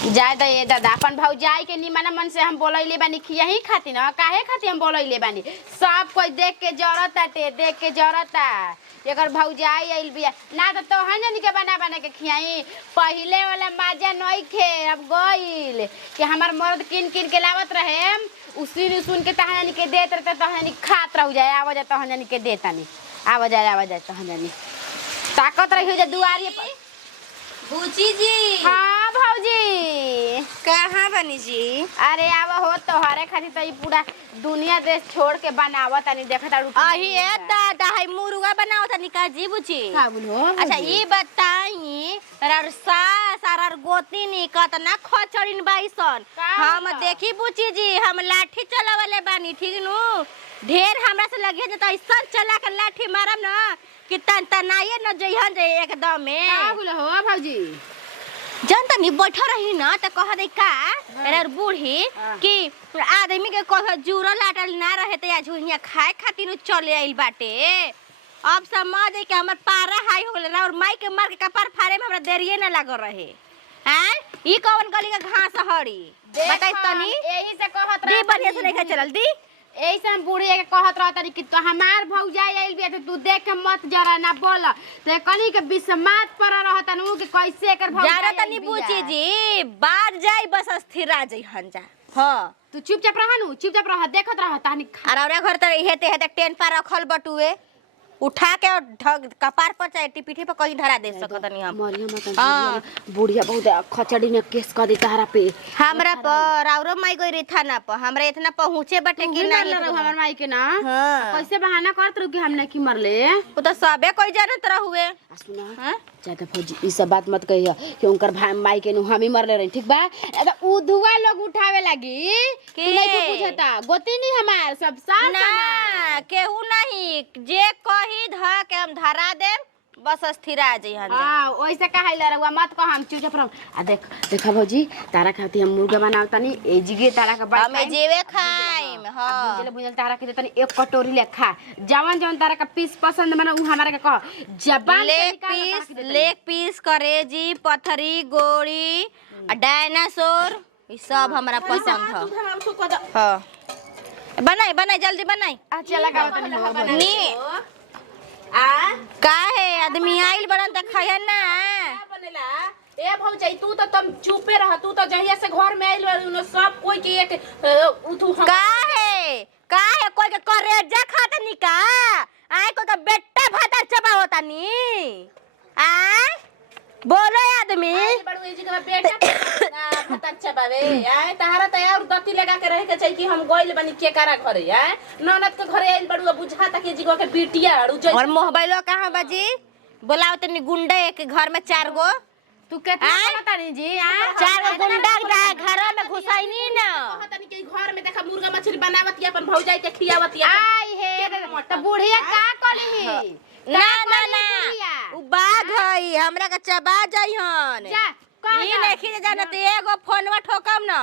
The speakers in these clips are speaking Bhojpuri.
जाए तो ये दादा अपन भौजाई के निमन मन से हम बोलैले बानी कि यही खातिर न काहे खातिर हम बोलैले बानी सब कोई देख के जरता देख के जरता एकर भौजाई आइल बिया ना तो तोहन जन के बना बना के खियाई पहिले वाला मजा नहीं खे अब गइल कि हमार मर्द किन किन के लावत रहे उसी ने सुन के तहन के देत रहते तहन खात रह जाए आवाज तहन के देतानी आवाज तहन ताकत रही जे दुआरी पर बूची जी। हाँ भौजी कहाँ बनी जी? अरे आवा हो तोहरे खातिर तो पूरा दुनिया देश छोड़ के बनावत तनी देखत अही ए दादा है मुर्गा बनावत निका जी बूची। का बोलो अच्छा ये बताई रर सास और गोती नी कतना खचड़िन बाईसन हम देखी बूची जी हम लाठी चलावले बानी ठीक नु ढेर हमरा से लगे त ऐसा चला के लाठी मारम ना कि तनाये न जइहन जे एकदम में का बोलो हो भौजी जन तनी बैठा रही ना त कह दे का रे बूढ़ी कि आदमी के कह जुरा लाटल ना रहे त आज हिया खाए खातिर चले आइल बाटे अब समझ के हमर पारा हाई हो गेल और माई के मार के कपार फाड़े में हमरा देरिए ना लागल रहे हैं ई कौन गली का घास हड़ी बताई तनी यही से कहत दी बढ़िया से नहीं चलल दी ऐसे हम बूढ़ी के कहत रहतनी कि तो हमार भौजाई आइल बिया तू देख के मत जरा ना बोल तो कनी के बिस्मात पर रहतन उ कि कैसे एकर भौजाई जरा तनी पूछी जी बाज जाई बस स्थिर आ जाई हंजा हां तू चुपचाप रहनु चुपचाप रह देखत रह तनी अरे घर त हेते हेते टेन पर रखल बटुए उठा के कपार पर चाहे पीठी पर कहीं धरा दे सकत नहीं हम मरिया मत बुढ़िया बहुत खचड़ी ने केस कर दी तारा पे हमरा पर औरो माई गई रे थाना पर हमरा इतना पहुंचे बटे कि नहीं हमर माई के ना हां कैसे बहाना करत रु कि हमने की मरले वो तो सबे कोई जानत रहुए सुना ज्यादा फौजी ई सब बात मत कहिया कि उनकर भाई माई के नु हम ही मरले रही ठीक बा ए उधुआ लोग उठावे लगी तू नहीं को पूछता गोती नहीं हमार सब साथ ना केहू नहीं जे कही ध के हम धरा दे बस स्थिर आ जाई हन हां ओइसे कहैले रहुआ मत कह हम चुपचाप रह आ देखा भौजी तारा खाती हम मुर्गा बनाव तनी ए जिगे तारा के हम जेवे खाइम हां बुझले बुझल तारा के तनी एक कटोरी ले खा जवन तारा का पीस पसंद बना उ हमारे के कह जबान लेग पीस करेजी पथरी गोड़ी डायनासोर ई सब हमरा पसंद ह हां बनाई जल्दी बनाई आ चला गाव तनी नी का है आदमी आइल बड़न त खाया ना बनेला ए भौजाई तू तो तुम चुपे रह तू तो जहिया से घर में आइल उन सब कोई के एक उठू का है कोई के करेजा खाता नी का आए कोई का बेटा भाता चबा होता नी आ बोलो आदमी बड़ू ए जी का बेटा भाता चबावे आए तहारा त और दती लगा के रहे के चाहिए कि हम गइल बनी के करा घरे आए ननद के घरे आइल बड़ू बुझाता के जी के बिटिया और मोबाइल कहां बाजी बोलाओ तनी गुंडा एक घर में 4 गो तू केतना पता नहीं जी 4 गो गुंडा घर में घुसाइनी ना पता नहीं के घर में देखा मुर्गा मछली बनावत या अपन भौजाई के खियावत या आई हे त बुढ़िया का कली ना उ बाघ हई हमरा के चबा जाई हन जा ई नहीं जानत एगो फोनवा ठोकम ना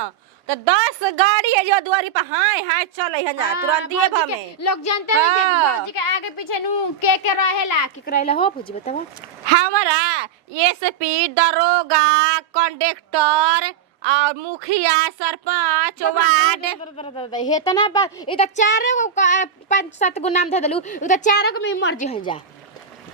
तो 10 गाड़ी है जो दुआरी पर हाय चले हन जा तुरंत दिए भमे लोग जानते हैं कि भौजी के आगे पीछे नु के रहेला की रहेला हो भौजी बताओ हमरा एसपी दरोगा कंडक्टर और मुखिया सरपंच वार्ड हेतना ई त 4 गो 5-7 गो नाम दे देलु ई त 4 गो में मर्जी हो जा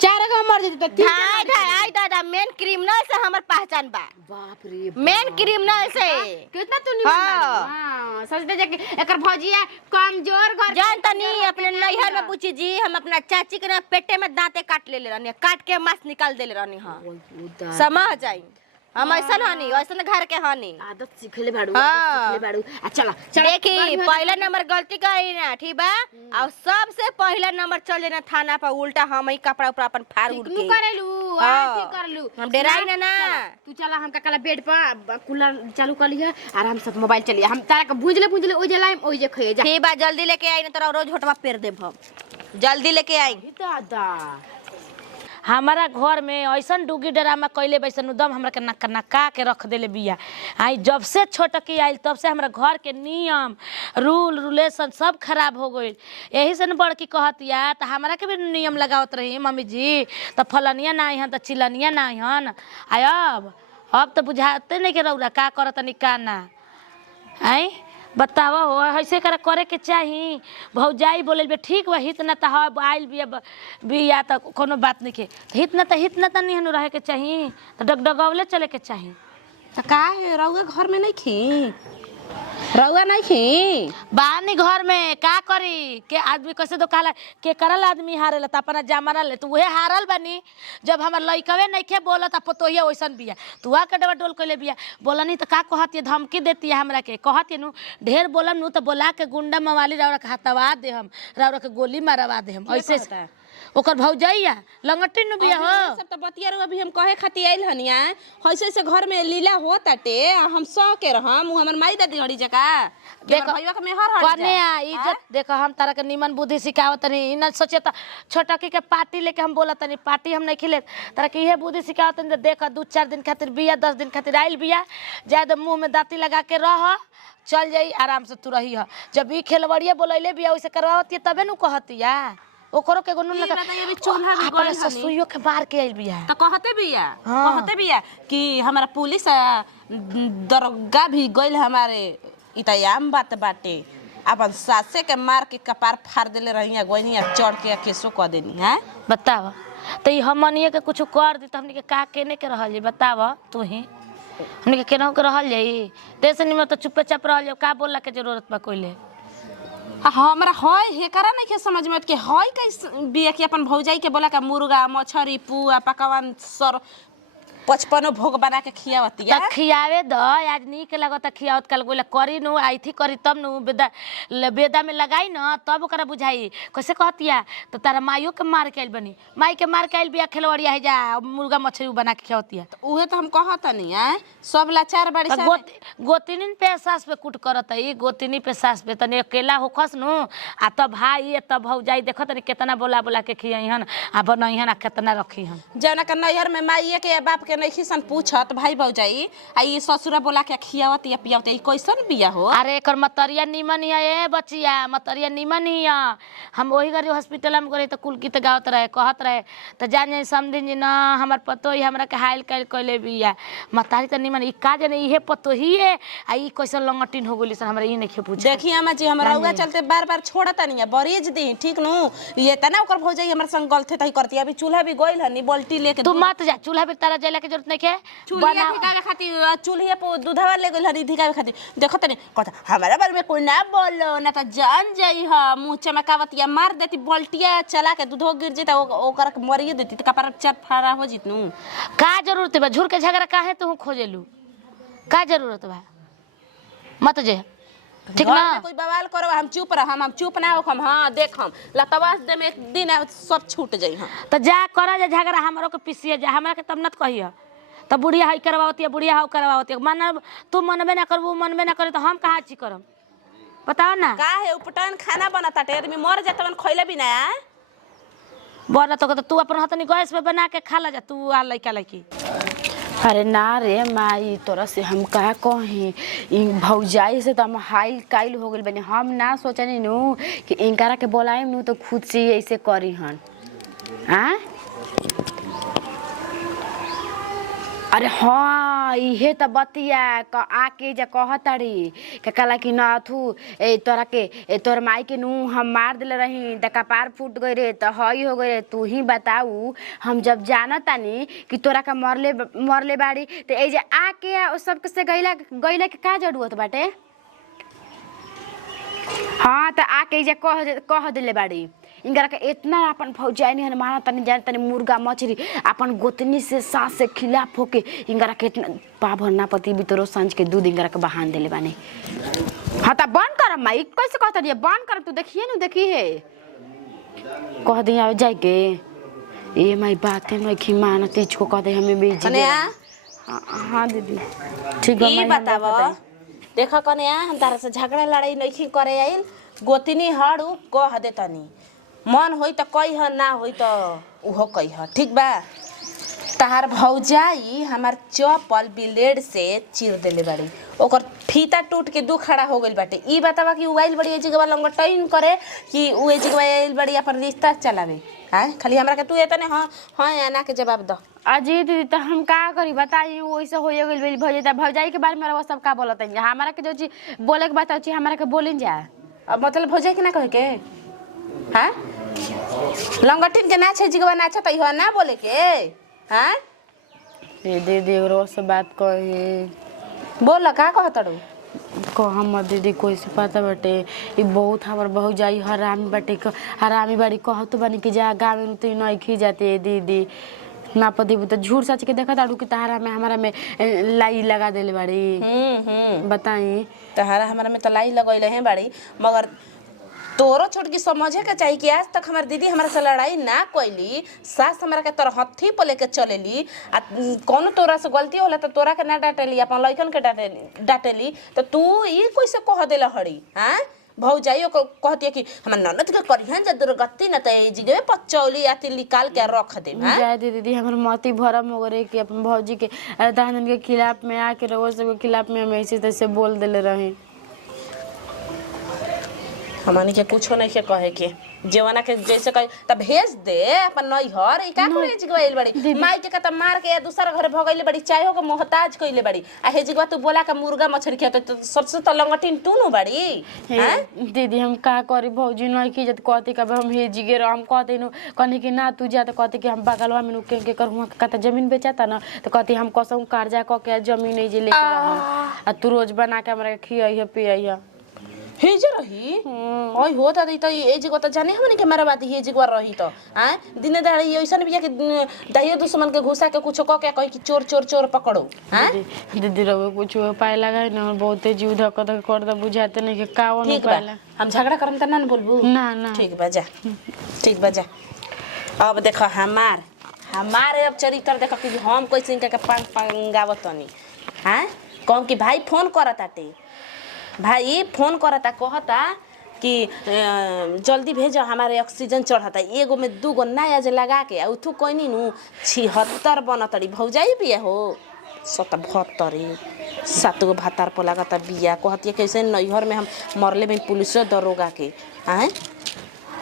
4 गो मर्जी त आई दादा मेन क्रिमिनल से हमर पहचान बा बाप रे मेन क्रिमिनल से कितना तू नहीं हां सोच दे कि एकर भौजिया कमजोर घर जान तनी अपने नैहर में पूछी जी हम अपना चाची के पेटे में दांते काट ले रहनी काट के मांस निकाल देले रहनी हां समझ जाई हम ऐसा हनी ऐसा घर के हनी आदत सिखले बाड़ू आ चला देखी पहला नंबर गलती करी ना ठीक बा और सबसे पहला नंबर चले ना थाना पर उल्टा हम ही कपड़ा ऊपर अपन फाड़ उड़ के करेलू ठीक करलू हम डराई ना तू चला हम कला बेड पर कूलर चालू कर लिया आराम से मोबाइल चलिए हम तारा के भुजले ओइ जे लाइम ओइ जे खइए जा ठीक बा जल्दी लेके आई ना तोरा रोज होटवा पेर देब हम जल्दी लेके आई दादा हमारा घर में ऐसा डुगी ड्रामा कैले बैसन दम हमरा के नका के रख देले बिया आई जब से छोटकी आइल तब से हमरा घर के नियम रूल रेगुलेशन सब खराब हो गइल यही से न बड़की कहतिया त हमरा के भी नियम लगावत रही मम्मी जी त फलनिया ना हन त चिलनिया ना हन अब अब तो बुझाते नहीं के रौरा का करत तनी का ना आई बतावा हो ऐसे करे के चाही भौजाई बोले बे ठीक बा हित ना त आइल बिया त कोनो बात नहीं के हित ना त नहीं हनु रहे के चाही त डगडगौले चले के चाही तो का है रउआ घर में नहीं खी रउआ नहीं खी बानी घर में का करी के आदमी कैसे तो कहला के करल आदमी हारेला त अपना जमाना ले तू उहे हारल बनी जब हमर लइकवे नहीं के बोलत पतोहिया ओइसन बिया तू आ के डबा डोल कइले बिया बोलनी त का कहत धमकी देती है हमरा के कहत नु ढेर बोलम नु त बोला के गुंडा मवाली रावरा के हतवा दे हम रावरा के गोली मारवा दे हम ऐसे ओकर भौजाइया लंगटी नु बिया हो सब तो बतिया रो अभी हम कहे खाती आइल हनिया ऐसे से घर में लीला होताटे हम सह के रहम उ हमर माई दादी हड़ी जका देखो भैया के मेहर हड़ी कने आ इज्जत देखो हम तारा के निमन बुद्धि सिखावत तनी इ न सोचे त छोटकी के पार्टी लेके हम बोलत तनी पार्टी हम नहीं खिले तारा के इहे बुद्धि सिखावत तनी देख 2-4 दिन खातिर बिया 10 दिन खातिर आइल बिया ज्यादा मुंह में दांती लगा के रह चल जाई आराम से तू रही ह जब ई खेलवड़िया बोलैले बिया ओइसे करवावती तबे नु कहतिया ओकरो के गुनु लगा ये भी चूल्हा भी अपन ससुइयो के बार के आइल बिया तो कहते बिया कि हमारा पुलिस दरोगा भी गइल हमारे इतयाम बात बाटे अपन सासे के मार के कपार फाड़ देले रही गोइनी चढ़ के केसो क देनी है बताव तो ई हमनिए के कुछ कर दी त हमनी के का केने के रहल जी बताव तू ही हमनी के केनहु के रहल जाई तेसे निमन तो चुपे चाप रहल जा का बोलला के जरूरत बा कोइले हमरा हय हेकरा नहीं के समझ में के हय कैसे बिया कि अपन भौजाई के बोला का मुर्गा मछरी पुआ पकवान सर 55 भोग बना के खियावती त खियावे द आज नीक लगत खियावत कल गोला करी नु आइथी करी तब नु बेदा में लगाई न तब ओकरा बुझाई कैसे कहतिया तो तारा माइयो के मार के आइल बनी माई के मार के आइल बिया खेलवड़िया है जा मुर्गा मछली बना के खियावतिया उहे तो हम कहत नहीं है सब लाचार बाड़ी सा गोतिनिन पे सास पे कुट करत है गोतिनी पे सास पे तने अकेला होखस नु आ तब भाई तब भौजाई देखत नहीं कितना बोला बोला के खियाइहन आ बनइहन आ कितना रखीहन जना के नैहर में माइए के बाप के नहीं खिसन पूछत भाई भौजाई आ ये ससुरा बोला के खियावत या पियावत ई कैसन बिया हो अरे एकर मतरिया निमन हिया ए बचिया मतरिया निमन हिया हम ओही गरी हॉस्पिटल में गरे त कुल गीत गावत रहे कहत रहे त जान जाई समदिन जी ना हमर पतो ही हमरा के हाइल कैल कइले बिया मतारी त निमन ई का जाने इहे पतो ही है आ ई कैसन लंगटिन हो गेली सन हमरा ई नहीं पूछ देखी अम्मा जी हमरा रउआ चलते बार-बार छोड़त नहीं बरीज दी ठीक नु ये तना ओकर भौजाई हमरा संग गलते तही करती अभी चूल्हा भी गइल हनी बाल्टी लेके तू मत जा चूल्हा पे तारा जला के जरूरत नहीं के चूल्हा धिकावे खातिर चूल्हे पे दूधवा ले गइल हनी धिकावे खातिर देखो तनी कहता हमारा बारे में कोई ना बोलो ना त जान जाई ह मुंह चमकावत या मार देती बाल्टिया चला के दूधो गिर जेता ओकर मरिए देती त कपार चार फारा हो जितनु का जरूरत बा झुर के झगड़ा काहे तू खोजेलू का जरूरत बा मत जे ठीक ना कोई बवाल करो हम चुप रह हम चुप ना होखम हां देखम लतवास दे में एक दिन सब छूट जाई हां त जा करा जा झगड़ा हमरो के पिसिए जा हमरा के तब नत कहिया तब बुढ़िया हई करवावती बुढ़िया हाउ करवावती मन तू मनबे ना करबू मनबे ना करे तो हम कहाँ ची करम बताओ ना का है उपटन खाना बनाता टे आदमी मर जातवन खइले बिना बना तो तू अपन हतनी गैस पे बना के खा ला जा तू आ लइका लइकी अरे ना रे माई तोरा से हम का कही भौजाई से तो हम हाइल काइल हो गइल बनी हम ना सोचनी नु कि इनकरा के बोलाएम नु तो खुद से ऐसे करी हन हां अरे हाँ इहे त बतिया आके जा कहताड़ी के कला कि ना थू तोरा के तोर माई के नू हम मार दिले रही त कपार फूट गई रे त हई हो गई रे तू ही बताऊ हम जब जानतानी कि तोरा का मरले बाड़ी त ए जे आके सब से गइला के का जरूरत बाटे हाँ त आके जे कह दिले बाड़ी इनकरा के इतना अपन भौजाई नहीं माना तनी जान तनी मुर्गा मछली अपन गोतनी से सास से खिलाफ होके इनकरा के इतना पाभरना पति बितरो सांझ के दूध इनकरा के बहान देले बाने हाँ त बंद कर माई कैसे कहता दिया बंद कर तू देखिए ना देखी है कह दी आवे जाए के ए माई बात है मैं खिमान तीज को कह दे हमें बेच दे हाँ दीदी ठीक है ई बताव देखा कन्या हम तारा से झगड़ा लड़ाई नहीं करे आइल गोतनी हड़ू कह दे तनी मन होई त कही ह ना होई त उहो कही ह ठीक बा तार भौजाई हमार चप्पल ब्लेड से चीर देले बाड़ी ओकर फीता टूट के दू खड़ा हो गइल बाटे ई बतावा कि उइल बड़ी जगह लंगटइन करे कि उए जगह आइल बड़ी अपन रिश्ता चलावे हां खाली हमरा के तू एतने हां हां या ना के जवाब द अजी दीदी तो हम का करी बताई वैसे हो गइल भौजाई भौजाई के बारे में रउआ सब का बोलत है हमारा के जो चीज बोले के बताओ चीज हमारा के बोलिन जा अब मतलब भौजाई के ना कहे के हां लंगटिन के ना छै जिगवा ना छै त इहो ना बोले के हां ये दीदी रोज से बात कही बोल का कहतड़ू हम दीदी कोई से पता बाटे ई बहुत हमर भौजाई हरामी बाटे हरामी बाड़ी कहत बानी कि जा गाँव में तो नहीं खी जाते दीदी ना पति तो झूठ सच के देखा ताड़ू कि तहारा में हमारा में लाई लगा देले बाड़ी बताई तहारा हमारा में तो लाई लगैले हैं बाड़ी मगर तोरो छोटकी समझे के चाहिए कि आज तक हमार दीदी हमारे से लड़ाई ना कोइली सास हमारा के तोर हथी पर लेके चलेली आ कौन तोरा से गलती होला तो तोरा के ना डांटेली अपन लइकन के डांटेली तो तू ई कैसे कह देला हड़ी हां भौजाइयो को कहती है कि हमर ननद के करिहन जे दुर्गति न त ए जिगे पचौली आती निकाल के रख दे हां जय दीदी हमर मोती भरम हो गरे कि अपन भौजी के दानन के खिलाफ में आके रहो सब के खिलाफ में हम ऐसे तैसे बोल देले रही हमनी के कुछो नहीं के कहे के जेवना के जैसे कहे तब भेज दे अपन नैहर ई का करे जिगवाइल बड़ी माई के त मार के दूसरा घर भगइले बड़ी चाहे हो के मोहताज कइले बड़ी आ हे जिगवा तू बोला का मुर्गा मछली के तो सबसे त लंगटिन तू नु बड़ी हैं दीदी हम का करी भौजी नहीं की जत कहती का हम हे जिगे हम कहते नु कनी कि ना तू जा त कहते कि हम बगलवा में नु के करहुआ का त जमीन बेचाता ना तो कहती हम कसम कर्जा क के जमीन नहीं जे लेके आ तू रोज बना के हमरा खियाई पियाई हेजे रही ओइ हो त दै त ए जिगो त जाने हमनी के मारा बात हे जिगवा रही त आ दिने दाड़ी ऐसन बिया के दाइयो दुश्मन के घुसा के कुछो क के कहि कि चोर चोर चोर पकड़ो हां दीदी रहो कुछ उपाय लगाई ना बहुते जीव धक धक कर द बुझाते नहीं के कावन उपाय हम झगड़ा करम त ना बोलबू ना ना ठीक बा जा अब देखो हमारे अब चरित्र देखो कि हम कैसे इनका के पंगावतनी हां कौन कि भाई फोन करताटे भाई फोन करता कहता कि जल्दी भेजो हमारे ऑक्सीजन चढ़ता एगो में दूगो नया जे लगा के उठू कोई नु 76 बनतड़ी भौजाई बिया हो 77 7 गो भातार पर लगाता बिया कहती कैसे नैहर में हम मरले में पुलिस दरोगा के हैं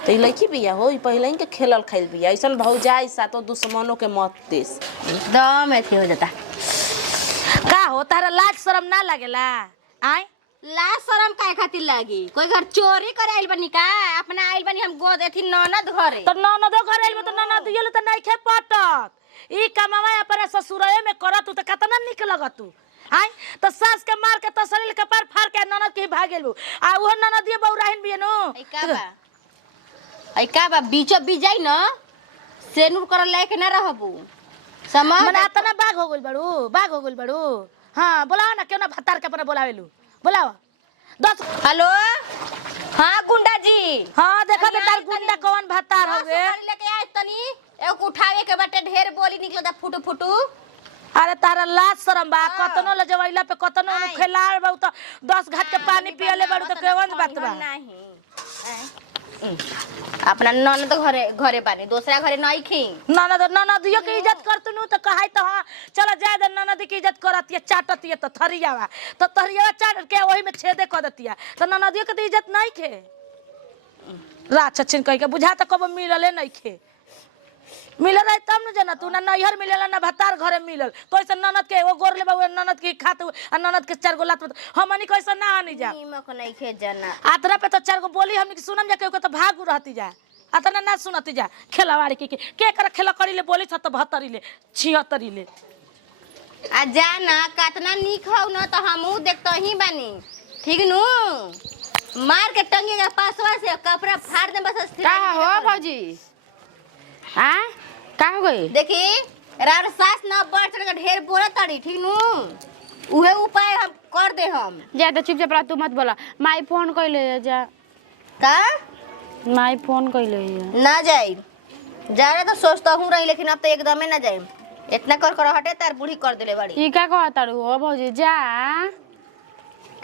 तो लड़की बिया हो पहले ही के खेलल खाइल बिया ऐसा भौजाई सातो दुश्मनों के मत देश एकदम ऐसे हो जाता का हो तारा लाज शरम ना लागेला आय लाज शरम काहे खातिर लागी कोई घर चोरी करे आइल बनी का अपना आइल बनी हम गोद एथी ननद घरे तो ननद घरे आइल तो ननद येले त नहीं खे पटत ई कमावा अपने ससुरये में करत त कतना निक लगत तू आय तो सास के मार के तसलील के पार फाड़ के ननद के भाग गेलू आ वो ननदिए बौराहिन बियनो आई का बा बीचो बीजाई न सेनुर कर लायक ना रहबू समझ मने आतना बाग हो गइल बड़ू हां बोलाओ ना क्यों ना भतार के अपने बोलावेलू बोलाओ 10 हेलो हां गुंडा जी हां देखा बे तार गुंडा कौन भतार होवे लेके आए तनी एक उठावे के बाटे ढेर बोली निकलदा फुटू फुटू अरे तारा लाज शरम बा कतनो ले जवैला पे कतनो खेलाड़ बा त 10 घाट के पानी पियले बड़ू त केवन बात बा नहीं अपना ननद घरे बानी दूसरा घरे नहीं खी ननदियो के इज्जत करतनु त कहाई त हां चला जाए द ननद की इज्जत करतिया चाटतिया त थरियावा तो थरियावा चाट के ओही में छेदे कर दतिया त ननदियो के त इज्जत नहीं खे राक्षसिन कह के बुझा त कब मिलले नहीं खे मिल रहे तब न जना तू ना नैहर मिलेला ना भतार घरे मिलल तो ऐसे ननद के वो गोर लेबा ननद की खात आ ननद के 4 गो लात हमनी कैसे ना आनी जा नीमक नहीं खे जना आतरा पे तो 4 गो बोली हमनी के सुनम जा के तो भाग रहती जा आतना ना सुनती जा खेलावाड़ी के कर खेला करी ले बोली त 72 ले 76 ले आ जा ना कतना निक हो न त हमहू देखत ही बानी ठीक नु मार के टंगे के पासवा से कपड़ा फाड़ दे बस का हो भौजी हां का हो गई देखी रार सास ना बढ़ चढ़ के ढेर बोला तड़ी ठीक नु उहे उपाय हम कर दे हम ज्यादा चुपचाप रह तू मत बोला माई फोन कइले जा का माई फोन कइले ना जाई जा रहा तो सोचता हूं रही लेकिन अब तो एकदम ना जाई इतना कर हटे तार बूढ़ी कर देले बड़ी ई का कहताड़ू हो भौजी जा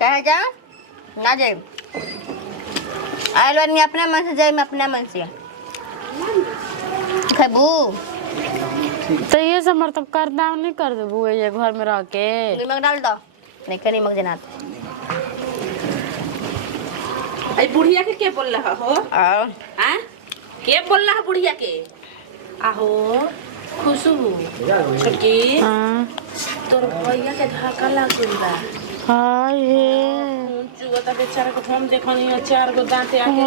कहे जा ना जाई आइल वानी अपना मन से जाई मैं अपना मन से खबू तो ये सब मतलब कर दाव नहीं कर देबू ये घर में रह के नमक डाल दो नहीं के नमक जना आई बुढ़िया के बोल रहा हो और हां के बोल रहा बुढ़िया के आहो खुशबू छोटकी तोर भैया के धक्का लग गइल बा हाय हे खून चुवता बेचारा को हम देखनी 4 गो दांते आके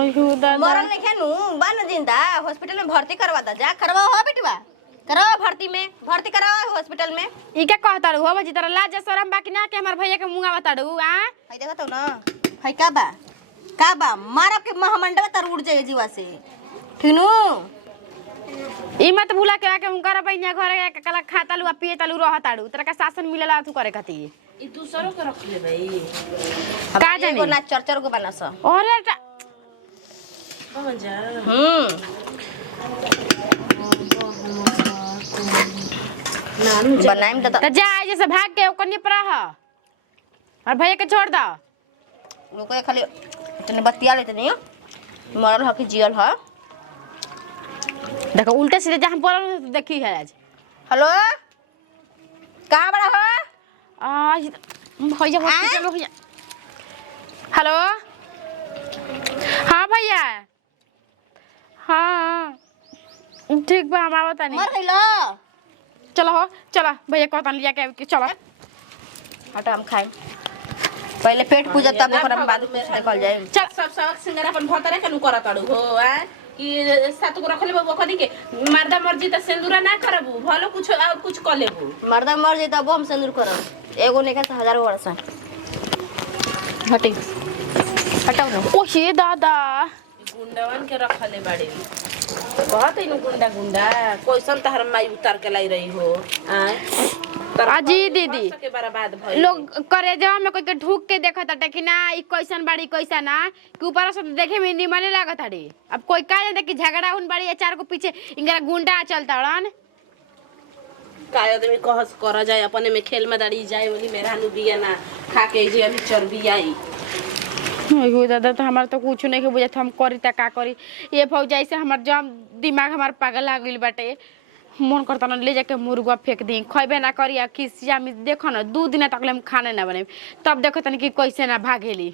मरल नहीं खेनू बन जिंदा हॉस्पिटल में भर्ती करवा दा जा करवा हो बेटवा कराओ भर्ती कराओ हॉस्पिटल में। ई क्या कहता हो बजी तोरा लाज शरम बाकी ना के हमर भैया के मुंगा बताड़ू आ हई देखत हो ना हई का बा मारो के महामंडल तर उड़ जाए जीवा से ठीनू ई मत भूला के आके उनकर बहिनिया घर के कला खाता लुआ पिए तलु रहताड़ू तोरा का शासन मिलेला तू करे खातिर ई दूसरों के रख ले भाई का जाने एगो ना चरचर को बनास अरे कौन जा नानू बनाइम त जा जैसे भाग के ओकनी पर रह और भैया के छोड़ दो ओके खाली तने बतिया लेते नहीं मरल ह कि जियल ह। देखो उल्टे सीधे जहां बोलल देखी है आज हेलो कहां बड़ा हो आज भैया हॉस्पिटल में भैया हेलो हाँ भैया हाँ ठीक बा हम आवत नहीं मर गइलो चलो हो चलो भैया कहता लिया के चलो हटा हम खाए पहले पेट पूजा तब ओकरा में बाद कुछ निकल जाए। चल सब सब सिंगर अपन भतरे के नु करत अड़ू हो आ कि सात गो रख लेबो कदी के मर्दा मर्जी त सिंदूरा ना करबू भलो कुछ और कुछ क लेबू मर्दा मर जाए तब हम सिंदूर करब एगो नहीं का 1000 वर्ष हटी हटाओ ना ओहे दादा गुंडावन के रखले बाड़ी बहुत इनु गुंडा कोइसन तहर माई उतार के लाई रही हो आ अजी दीदी के बर्बाद भइल लोग करे जवा में कोई के ढूक के देखत हटे कि ना ई कैसन बाड़ी कैसा ना कि ऊपर से देखे में निमने लागत हटे अब कोई का जाने कि झगड़ा उन बाड़ी या चार को पीछे इंगरा गुंडा चलता रन काय आदमी कहस कर जाए अपने में खेल में दाड़ी जाए बोली मेरा नु बिया ना खा के जे अभी चर्बी आई ओहो दादा तो हमार तो कुछ नहीं के बुझत हम करी त का करी ये फौजाई से हमर जम दिमाग हमार पागल आ गइल बाटे मन करता न ले जाके मुर्गा फेंक दी खइबे ना करी आ किसिया में देखो ना 2 दिन तक ले हम खाने ना बने तब देखो तनी कि कैसे ना भागेली।